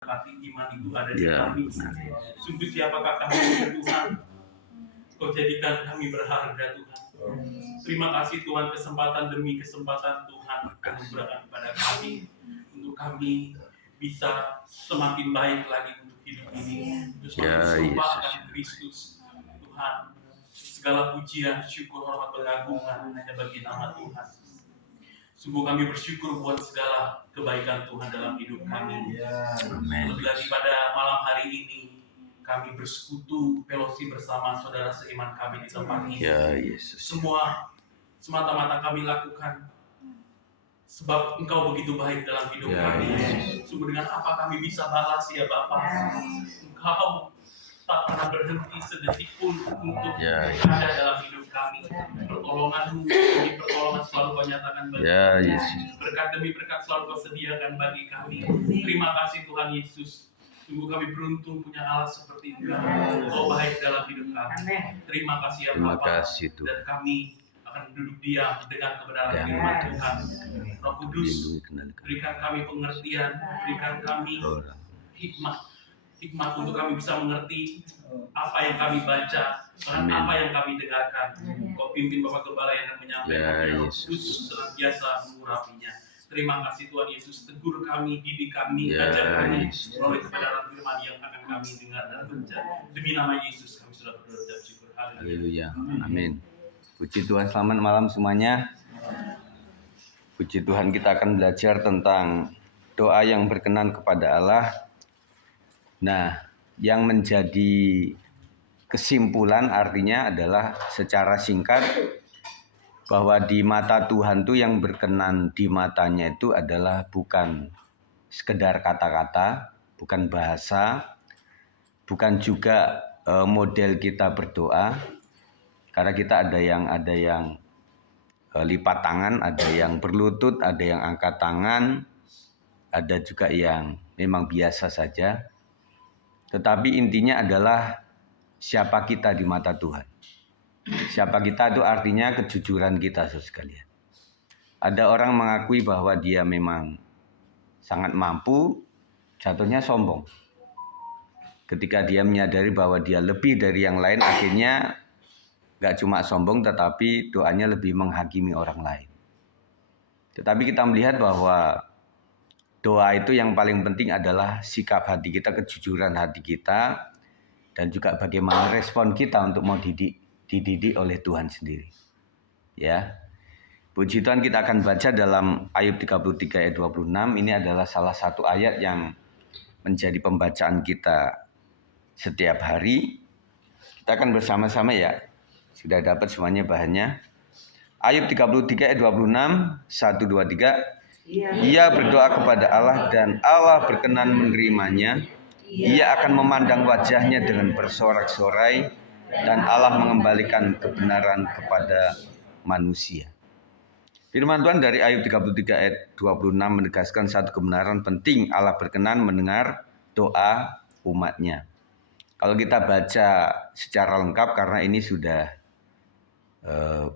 Tapi iman itu ada di Ya, kami. Sungguh siapakah kami ya Tuhan? Kau jadikan kami berharga Tuhan. Terima kasih Tuhan kesempatan demi kesempatan Tuhan anugerahkan kepada kami untuk kami bisa semakin baik lagi untuk hidup ini, untuk semakin serupa akan Kristus. Tuhan, segala pujian, syukur, hormat, pengagungan hanya bagi nama Tuhan. Sungguh kami bersyukur buat segala kebaikan Tuhan dalam hidup kami. Lebih lagi pada malam hari ini kami bersekutu fellowship bersama saudara seiman kami di tempat ini. Semua semata-mata kami lakukan sebab Engkau begitu baik dalam hidup kami. Sungguh dengan apa kami bisa balas ya Bapa? Engkau tak pernah berhenti sedetik pun untuk ada dalam hidup kami. Pertolongan-Mu demi pertolongan selalu Kau nyatakan bagi kami. Berkat demi berkat selalu Kau sediakan bagi kami. Terima kasih Tuhan Yesus. Sungguh kami beruntung punya Allah seperti Engkau. Kau baik dalam hidup kami. Terima kasih ya Bapa. Dan kami akan duduk diam dengan kebenaran firman Tuhan. Roh Kudus, berikan kami pengertian, berikan kami hikmat untuk kami bisa mengerti apa yang kami baca, apa yang kami dengarkan. Kau pimpin Bapak Gembala yang akan menyampaikan, Kudus senantiasa mengurapinya. Terima kasih Tuhan Yesus, tegur kami, didik kami, ajar kami melalui kebenaran firman yang akan kami dengar dan baca. Demi nama Yesus kami sudah berdoa dan syukur. Haleluya. Amin. Puji Tuhan, selamat malam semuanya. Puji Tuhan, kita akan belajar tentang doa yang berkenan kepada Allah. Nah, yang menjadi kesimpulan artinya adalah secara singkat bahwa di mata Tuhan itu yang berkenan di matanya itu adalah bukan sekedar kata-kata, bukan bahasa, bukan juga model kita berdoa. Karena kita ada yang lipat tangan, ada yang berlutut, ada yang angkat tangan, ada juga yang memang biasa saja. Tetapi intinya adalah siapa kita di mata Tuhan. Siapa kita itu artinya kejujuran kita, saudara sekalian. Ada orang mengakui bahwa dia memang sangat mampu, jatuhnya sombong. Ketika dia menyadari bahwa dia lebih dari yang lain, akhirnya gak cuma sombong, tetapi doanya lebih menghakimi orang lain. Tetapi kita melihat bahwa doa itu yang paling penting adalah sikap hati kita, kejujuran hati kita, dan juga bagaimana respon kita untuk mau dididik oleh Tuhan sendiri. Ya, puji Tuhan, kita akan baca dalam Ayub 33 ayat 26. Ini adalah salah satu ayat yang menjadi pembacaan kita setiap hari. Kita akan bersama-sama ya. Sudah dapat semuanya bahannya. Ayub 33 ayat 26, 1, 2, 3. Ia berdoa kepada Allah dan Allah berkenan menerimanya. Ia akan memandang wajahnya dengan bersorak-sorai dan Allah mengembalikan kebenaran kepada manusia. Firman Tuhan dari Ayub 33 ayat 26 menegaskan satu kebenaran penting: Allah berkenan mendengar doa umatnya. Kalau kita baca secara lengkap, karena ini sudah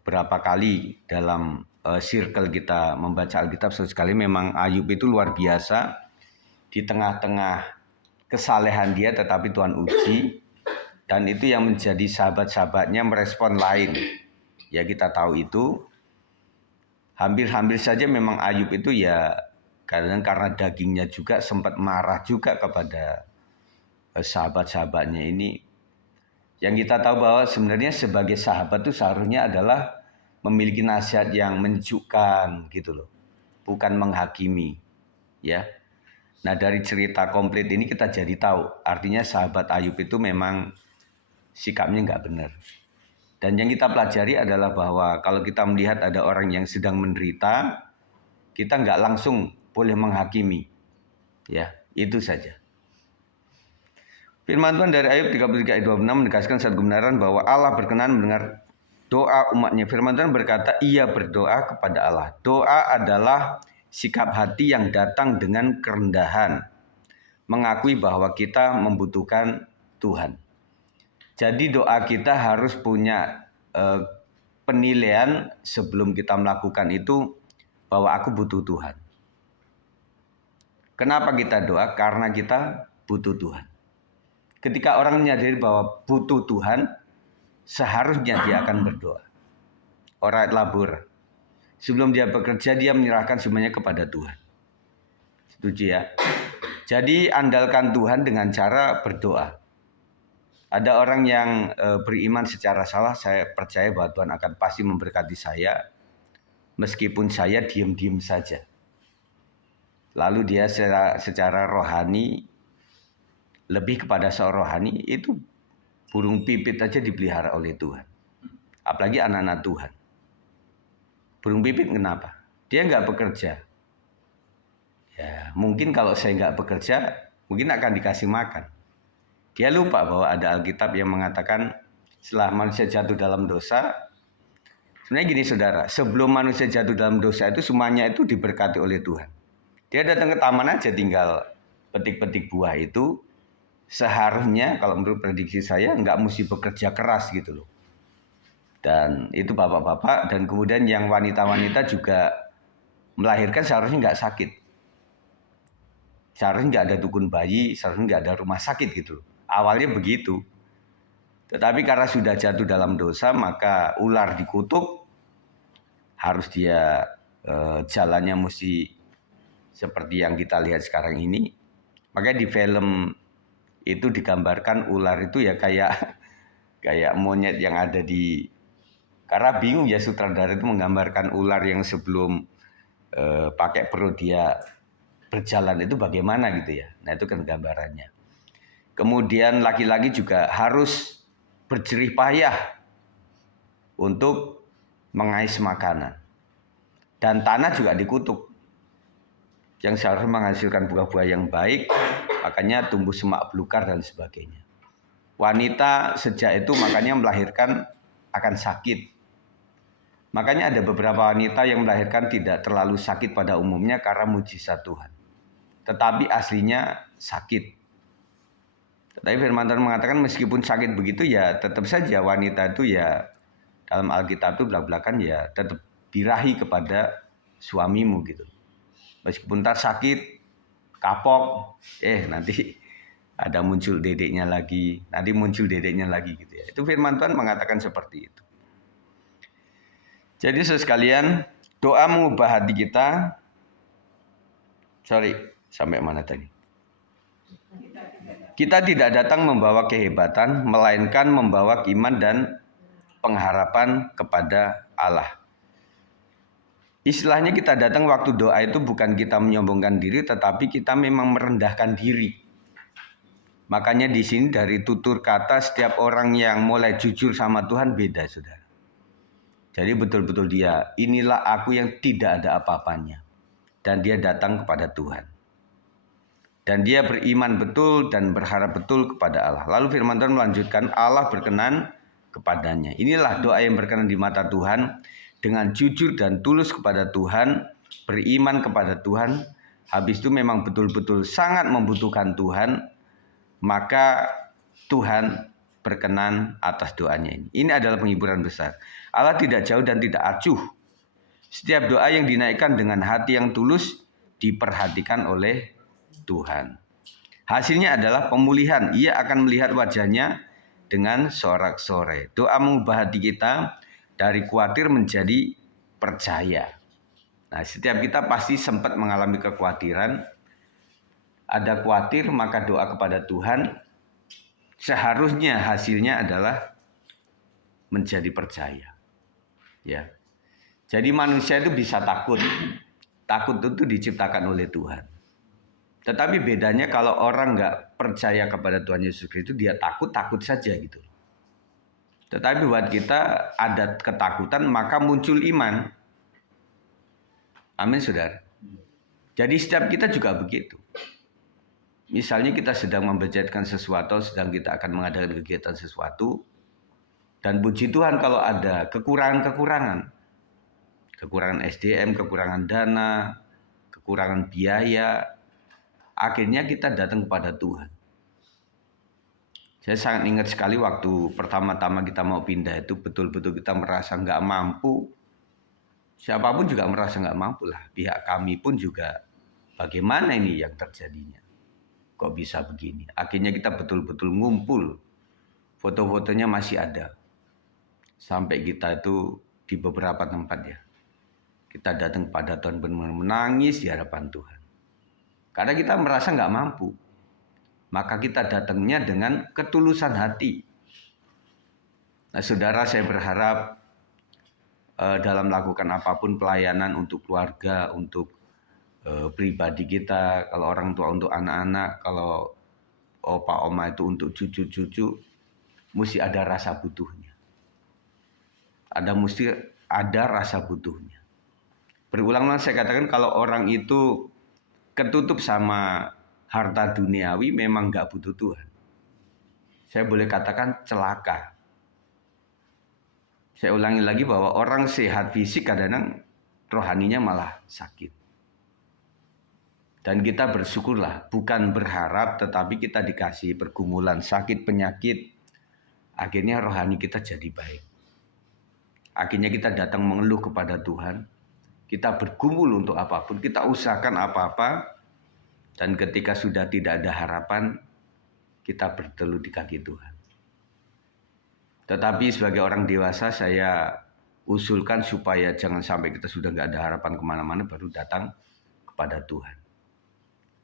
berapa kali dalam circle kita membaca Alkitab, sekali memang Ayub itu luar biasa. Di tengah-tengah kesalehan dia, tetapi Tuhan uji, dan itu yang menjadi sahabat-sahabatnya merespon lain. Ya, kita tahu itu. Hampir-hampir saja memang Ayub itu ya kadang karena dagingnya juga sempat marah juga kepada sahabat-sahabatnya ini. Yang kita tahu bahwa sebenarnya sebagai sahabat itu seharusnya adalah memiliki nasihat yang menyejukkan gitu loh, bukan menghakimi, ya. Nah, dari cerita komplit ini kita jadi tahu artinya sahabat Ayub itu memang sikapnya nggak benar. Dan yang kita pelajari adalah bahwa kalau kita melihat ada orang yang sedang menderita, kita nggak langsung boleh menghakimi, ya, itu saja. Firman Tuhan dari Ayub 33 ayat 26 menegaskan satu kebenaran bahwa Allah berkenan mendengar doa umatnya. Firman Tuhan berkata, ia berdoa kepada Allah. Doa adalah sikap hati yang datang dengan kerendahan, mengakui bahwa kita membutuhkan Tuhan. Jadi doa kita harus punya penilaian sebelum kita melakukan itu, bahwa aku butuh Tuhan. Kenapa kita doa? Karena kita butuh Tuhan. Ketika orang menyadari bahwa butuh Tuhan, seharusnya dia akan berdoa. Orang labor. Sebelum dia bekerja, dia menyerahkan semuanya kepada Tuhan. Setuju ya? Jadi andalkan Tuhan dengan cara berdoa. Ada orang yang beriman secara salah, saya percaya bahwa Tuhan akan pasti memberkati saya, meskipun saya diam-diam saja. Lalu dia secara rohani, lebih kepada seorang rohani, itu burung pipit aja dipelihara oleh Tuhan. Apalagi anak-anak Tuhan. Burung pipit kenapa? Dia nggak bekerja. Ya, mungkin kalau saya nggak bekerja, mungkin akan dikasih makan. Dia lupa bahwa ada Alkitab yang mengatakan setelah manusia jatuh dalam dosa, sebenarnya gini saudara, sebelum manusia jatuh dalam dosa itu semuanya itu diberkati oleh Tuhan. Dia datang ke taman aja tinggal petik-petik buah itu, seharusnya kalau menurut prediksi saya nggak mesti bekerja keras gitu loh. Dan itu bapak-bapak dan kemudian yang wanita-wanita juga melahirkan seharusnya nggak sakit. Seharusnya nggak ada dukun bayi, seharusnya nggak ada rumah sakit gitu loh. Awalnya begitu. Tetapi karena sudah jatuh dalam dosa maka ular dikutuk, harus dia jalannya mesti seperti yang kita lihat sekarang ini. Makanya di film itu digambarkan ular itu ya kayak monyet yang ada di, karena bingung ya sutradara itu menggambarkan ular yang sebelum pakai perut dia berjalan itu bagaimana gitu ya. Nah itu kan gambarannya. Kemudian laki-laki juga harus berjerih payah untuk mengais makanan. Dan tanah juga dikutuk. Yang seharusnya menghasilkan buah-buah yang baik, makanya tumbuh semak belukar dan sebagainya. Wanita sejak itu makanya melahirkan akan sakit. Makanya ada beberapa wanita yang melahirkan tidak terlalu sakit pada umumnya karena mujizat Tuhan. Tetapi aslinya sakit. Tetapi firman Tuhan mengatakan meskipun sakit begitu ya tetap saja wanita itu ya dalam Alkitab itu belak-belakan ya tetap birahi kepada suamimu gitu. Meskipun ntar sakit, kapok, nanti ada muncul dedeknya lagi, nanti muncul dedeknya lagi gitu ya. Itu firman Tuhan mengatakan seperti itu. Jadi saudara sekalian, doa mengubah hati kita. Sampai mana tadi? Kita tidak datang membawa kehebatan, melainkan membawa iman dan pengharapan kepada Allah. Istilahnya kita datang waktu doa itu bukan kita menyombongkan diri, tetapi kita memang merendahkan diri. Makanya di sini dari tutur kata setiap orang yang mulai jujur sama Tuhan beda, saudara. Jadi betul-betul dia, inilah aku yang tidak ada apa-apanya. Dan dia datang kepada Tuhan. Dan dia beriman betul dan berharap betul kepada Allah. Lalu firman Tuhan melanjutkan, Allah berkenan kepadanya. Inilah doa yang berkenan di mata Tuhan. Dengan jujur dan tulus kepada Tuhan, beriman kepada Tuhan, habis itu memang betul-betul sangat membutuhkan Tuhan, maka Tuhan berkenan atas doanya ini. Ini adalah penghiburan besar. Allah tidak jauh dan tidak acuh. Setiap doa yang dinaikkan dengan hati yang tulus diperhatikan oleh Tuhan. Hasilnya adalah pemulihan. Ia akan melihat wajahnya dengan sorak-sorai. Doa mengubah hati kita dari khawatir menjadi percaya. Nah, setiap kita pasti sempat mengalami kekhawatiran. Ada khawatir, maka doa kepada Tuhan seharusnya hasilnya adalah menjadi percaya. Ya. Jadi manusia itu bisa takut. Takut itu diciptakan oleh Tuhan. Tetapi bedanya kalau orang nggak percaya kepada Tuhan Yesus Kristus, dia takut saja gitu. Tetapi buat kita ada ketakutan, maka muncul iman. Amin, saudara. Jadi setiap kita juga begitu. Misalnya kita sedang membacakan sesuatu, sedang kita akan mengadakan kegiatan sesuatu, dan puji Tuhan kalau ada kekurangan SDM, kekurangan dana, kekurangan biaya, akhirnya kita datang kepada Tuhan. Saya sangat ingat sekali waktu pertama-tama kita mau pindah itu betul-betul kita merasa nggak mampu. Siapapun juga merasa nggak mampu lah. Pihak kami pun juga bagaimana ini yang terjadinya? Kok bisa begini? Akhirnya kita betul-betul ngumpul. Foto-fotonya masih ada. Sampai kita itu di beberapa tempat ya. Kita datang pada Tuhan benar-benar menangis di hadapan Tuhan. Karena kita merasa nggak mampu. Maka kita datangnya dengan ketulusan hati. Nah, saudara, saya berharap dalam melakukan apapun pelayanan untuk keluarga, untuk pribadi kita, kalau orang tua untuk anak-anak, kalau opa oma itu untuk cucu-cucu, mesti ada rasa butuhnya. Mesti ada rasa butuhnya. Berulang-ulang saya katakan kalau orang itu ketutup sama harta duniawi memang nggak butuh Tuhan. Saya boleh katakan celaka. Saya ulangi lagi bahwa orang sehat fisik kadang-kadang rohaninya malah sakit. Dan kita bersyukurlah, bukan berharap tetapi kita dikasih pergumulan sakit, penyakit. Akhirnya rohani kita jadi baik. Akhirnya kita datang mengeluh kepada Tuhan. Kita bergumul untuk apapun, kita usahakan apa-apa. Dan ketika sudah tidak ada harapan, kita berteduh di kaki Tuhan. Tetapi sebagai orang dewasa saya usulkan supaya jangan sampai kita sudah nggak ada harapan kemana-mana baru datang kepada Tuhan.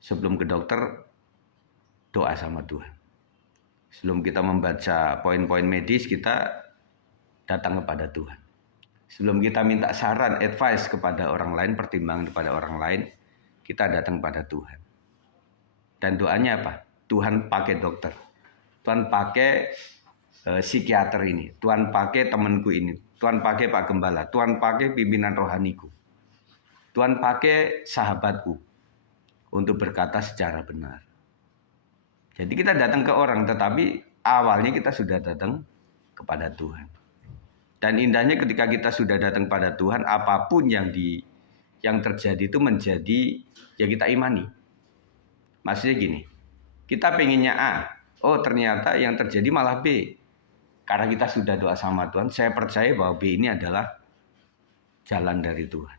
Sebelum ke dokter, doa sama Tuhan. Sebelum kita membaca poin-poin medis, kita datang kepada Tuhan. Sebelum kita minta saran, advice kepada orang lain, pertimbangan kepada orang lain, kita datang kepada Tuhan. Dan doanya apa? Tuhan pakai dokter. Tuhan pakai psikiater ini. Tuhan pakai temanku ini. Tuhan pakai Pak Gembala. Tuhan pakai pimpinan rohaniku. Tuhan pakai sahabatku untuk berkata secara benar. Jadi kita datang ke orang, tetapi awalnya kita sudah datang kepada Tuhan. Dan indahnya ketika kita sudah datang pada Tuhan, apapun yang terjadi itu menjadi yang kita imani. Maksudnya gini, kita pengennya A, oh ternyata yang terjadi malah B. Karena kita sudah doa sama Tuhan, saya percaya bahwa B ini adalah jalan dari Tuhan.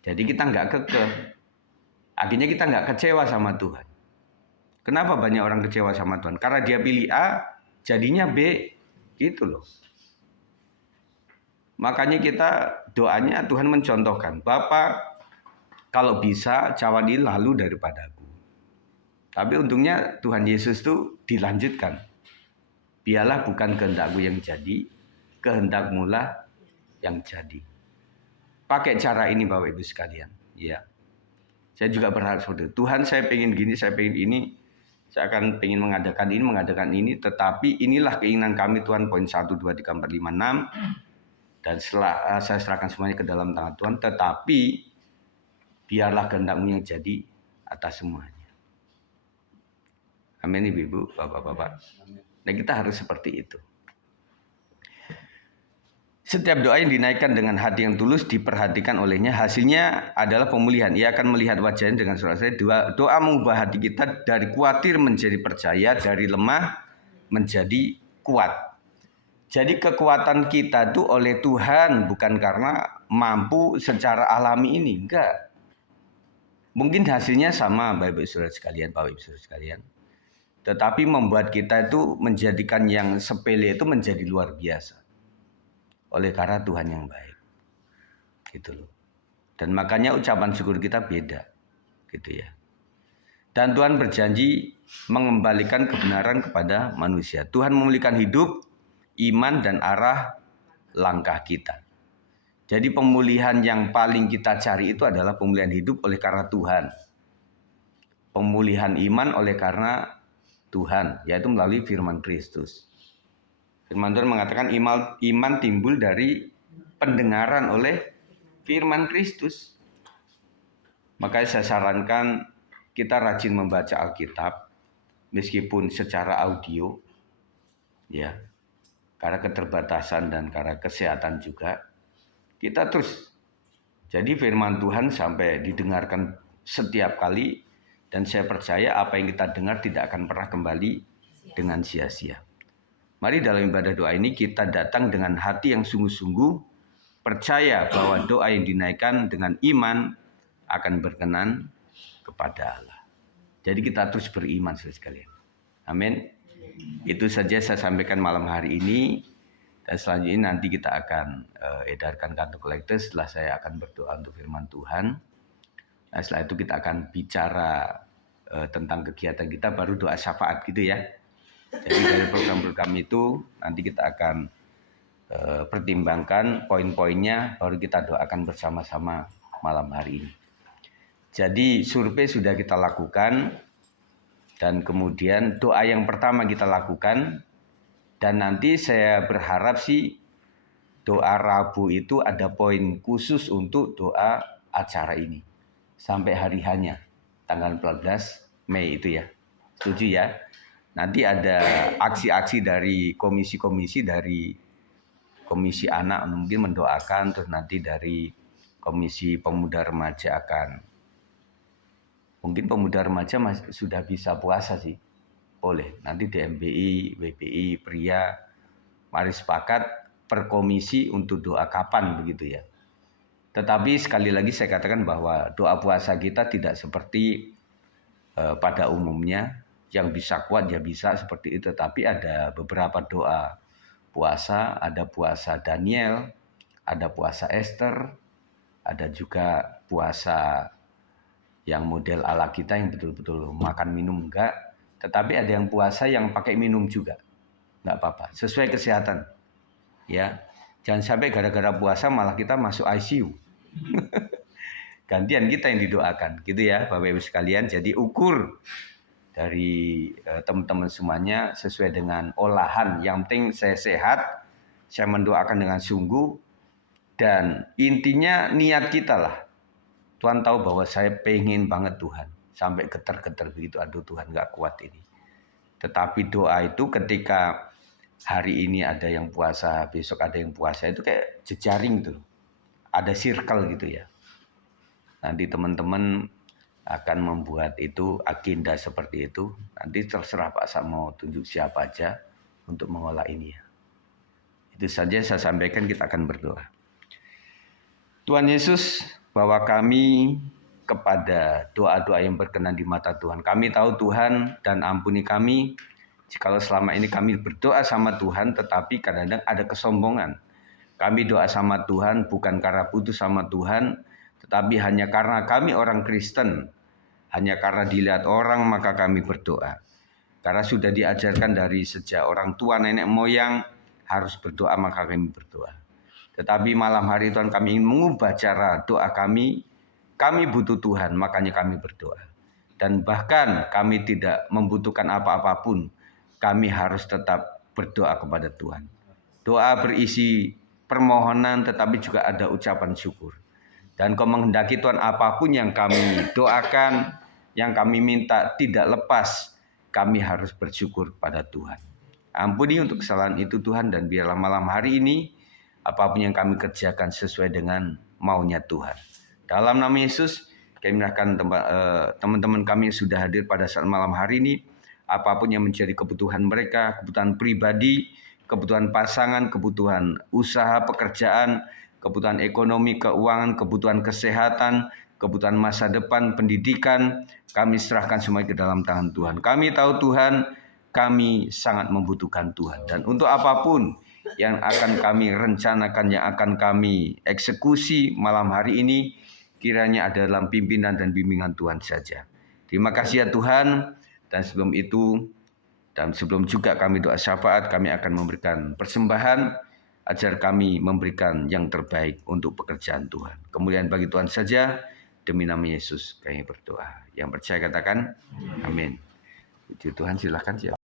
Jadi kita nggak kekeh. Akhirnya kita nggak kecewa sama Tuhan. Kenapa banyak orang kecewa sama Tuhan? Karena dia pilih A, jadinya B. Gitu loh. Makanya kita doanya Tuhan mencontohkan. Bapa, kalau bisa jawani lalu daripadaku. Tapi untungnya Tuhan Yesus itu dilanjutkan. Biarlah bukan kehendakku yang jadi, kehendakmu lah yang jadi. Pakai cara ini Bapak Ibu sekalian. Ya. Saya juga berharap seperti itu. Tuhan, saya pengen gini, saya pengen ini. Saya akan pengen mengadakan ini. Tetapi inilah keinginan kami Tuhan. Poin 1, 2, 3, 4, 5, 6. Dan setelah saya serahkan semuanya ke dalam tangan Tuhan. Tetapi biarlah kehendak-Mu yang jadi atas semuanya. Amin Ibu, Bapak-Bapak. Nah kita harus seperti itu. Setiap doa yang dinaikkan dengan hati yang tulus diperhatikan olehnya, hasilnya adalah pemulihan. Ia akan melihat wajahnya dengan suara-suara. Doa mengubah hati kita dari khawatir menjadi percaya, dari lemah menjadi kuat. Jadi kekuatan kita itu oleh Tuhan, bukan karena mampu secara alami ini. Enggak. Mungkin hasilnya sama Bapak Ibu Saudara sekalian, Bapak Ibu Saudara sekalian. Tetapi membuat kita itu menjadikan yang sepele itu menjadi luar biasa. Oleh karena Tuhan yang baik. Gitu loh. Dan makanya ucapan syukur kita beda. Gitu ya. Dan Tuhan berjanji mengembalikan kebenaran kepada manusia. Tuhan memulihkan hidup, iman dan arah langkah kita. Jadi pemulihan yang paling kita cari itu adalah pemulihan hidup oleh karena Tuhan. Pemulihan iman oleh karena Tuhan, yaitu melalui firman Kristus. Firman Tuhan mengatakan iman timbul dari pendengaran oleh firman Kristus. Makanya saya sarankan kita rajin membaca Alkitab, meskipun secara audio, ya, karena keterbatasan dan karena kesehatan juga, kita terus. Jadi firman Tuhan sampai didengarkan setiap kali, dan saya percaya apa yang kita dengar tidak akan pernah kembali dengan sia-sia. Mari dalam ibadah doa ini kita datang dengan hati yang sungguh-sungguh, percaya bahwa doa yang dinaikkan dengan iman akan berkenan kepada Allah. Jadi kita terus beriman saudara sekalian. Amin. Itu saja saya sampaikan malam hari ini. Dan selanjutnya nanti kita akan edarkan kantong kolektor setelah saya akan berdoa untuk firman Tuhan. Nah, setelah itu kita akan bicara tentang kegiatan kita, baru doa syafaat gitu ya. Jadi dari program-program itu nanti kita akan pertimbangkan poin-poinnya, baru kita doakan bersama-sama malam hari ini. Jadi survei sudah kita lakukan, dan kemudian doa yang pertama kita lakukan, dan nanti saya berharap sih doa Rabu itu ada poin khusus untuk doa acara ini sampai hari hanya tanggal 14 Mei itu ya. Setuju ya? Nanti ada aksi-aksi dari komisi-komisi, dari komisi anak mungkin mendoakan, terus nanti dari komisi pemuda remaja akan, mungkin pemuda remaja sudah bisa puasa sih, boleh. Nanti DMBI, WPI, pria, mari sepakat per komisi untuk doa kapan begitu ya. Tetapi sekali lagi saya katakan bahwa doa puasa kita tidak seperti pada umumnya, yang bisa kuat ya bisa seperti itu. Tapi ada beberapa doa puasa, ada puasa Daniel, ada puasa Esther, ada juga puasa yang model ala kita yang betul-betul makan minum enggak. Tetapi ada yang puasa yang pakai minum juga, enggak apa-apa, sesuai kesehatan. Ya, jangan sampai gara-gara puasa malah kita masuk ICU. Gantian kita yang didoakan, gitu ya Bapak Ibu sekalian. Jadi ukur dari teman-teman semuanya sesuai dengan olahan. Yang penting saya sehat, saya mendoakan dengan sungguh, dan intinya niat kita lah. Tuhan tahu bahwa saya pengen banget Tuhan, sampai getar-getar begitu, aduh Tuhan gak kuat ini. Tetapi doa itu ketika hari ini ada yang puasa, besok ada yang puasa, itu kayak jejaring gitu, ada circle gitu ya. Nanti teman-teman akan membuat itu agenda seperti itu. Nanti terserah Pak Sam mau tunjuk siapa aja untuk mengolah ini ya. Itu saja saya sampaikan, kita akan berdoa. Tuhan Yesus, bawa kami kepada doa-doa yang berkenan di mata Tuhan. Kami tahu Tuhan, dan ampuni kami jikalau selama ini kami berdoa sama Tuhan tetapi kadang-kadang ada kesombongan. Kami doa sama Tuhan bukan karena putus sama Tuhan, tetapi hanya karena kami orang Kristen. Hanya karena dilihat orang maka kami berdoa. Karena sudah diajarkan dari sejak orang tua nenek moyang harus berdoa, maka kami berdoa. Tetapi malam hari Tuhan, kami ingin mengubah cara doa kami. Kami butuh Tuhan, makanya kami berdoa. Dan bahkan kami tidak membutuhkan apa-apapun, kami harus tetap berdoa kepada Tuhan. Doa berisi permohonan tetapi juga ada ucapan syukur. Dan Kau menghendaki Tuhan, apapun yang kami doakan, yang kami minta tidak lepas, kami harus bersyukur pada Tuhan. Ampuni untuk kesalahan itu Tuhan, dan biarlah malam hari ini apapun yang kami kerjakan sesuai dengan maunya Tuhan. Dalam nama Yesus, kami menyerahkan teman-teman kami yang sudah hadir pada saat malam hari ini, apapun yang menjadi kebutuhan mereka, kebutuhan pribadi, kebutuhan pasangan, kebutuhan usaha, pekerjaan, kebutuhan ekonomi, keuangan, kebutuhan kesehatan, kebutuhan masa depan, pendidikan, kami serahkan semua ke dalam tangan Tuhan. Kami tahu Tuhan, kami sangat membutuhkan Tuhan. Dan untuk apapun yang akan kami rencanakan, yang akan kami eksekusi malam hari ini, kiranya ada dalam pimpinan dan bimbingan Tuhan saja. Terima kasih ya Tuhan. Dan sebelum itu, dan sebelum juga kami doa syafaat, kami akan memberikan persembahan, ajar kami memberikan yang terbaik untuk pekerjaan Tuhan. Kemuliaan bagi Tuhan saja, demi nama Yesus kami berdoa. Yang percaya katakan, amin. Puji Tuhan, silakan siapa.